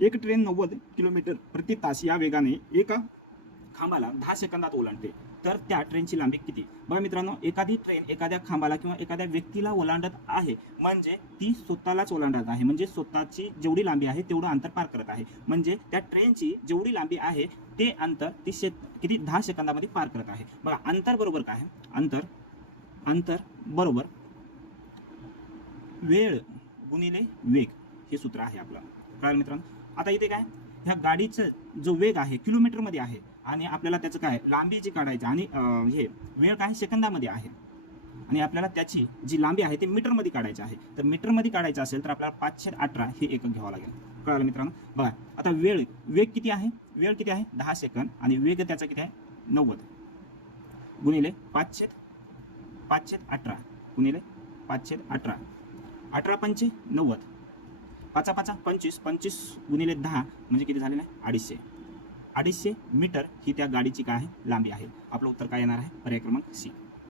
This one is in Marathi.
एक ट्रेन नव्वद किलोमीटर प्रति तास या वेगाने एका खांबाला दहा सेकंदात ओलांडते. तर त्या ट्रेनची लांबी किती? बघा मित्रांनो एखादी ट्रेन एखाद्या खांबाला किंवा एखाद्या व्यक्तीला ओलांडत आहे म्हणजे ती स्वतःलाच ओलांडत आहे म्हणजे स्वतःची जेवढी लांबी आहे तेवढं अंतर पार करत आहे. म्हणजे त्या ट्रेनची जेवढी लांबी आहे ते अंतर ती शेत किती? दहा सेकंदामध्ये पार करत आहे. बघा अंतर बरोबर काय? अंतर अंतर बरोबर वेळ गुणिले वेग हे सूत्र आहे आपलं. कळालं मित्रांनो? आता इथे काय? ह्या गाडीचं जो वेग आहे किलोमीटरमध्ये आहे आणि आपल्याला त्याचं काय? लांबी जी काढायची आणि हे वेळ काय? सेकंदामध्ये आहे. आणि आपल्याला त्याची जी लांबी आहे ती मीटरमध्ये काढायची आहे. तर मीटरमध्ये काढायचं असेल तर आपल्याला पाचशे अठरा हे एकक घ्यावं लागेल. कळालं मित्रांनो? बघा आता वेळ वेग किती आहे? वेळ किती आहे? दहा सेकंद आणि वेग त्याचा किती आहे? नव्वद. गुणिले पाचशे पाचशे अठरा. गुणिले पाचशे अठरा. अठरा पंचे नव्वद. पाचा पाचा पंचवीस पंचवीस गुणिले दहा म्हणजे किती झालेलं आहे? अडीचशे. अडीचशे मीटर ही त्या गाडीची काय आहे? लांबी आहे. आपलं उत्तर काय येणार आहे? पर्याय क्रमांक सी.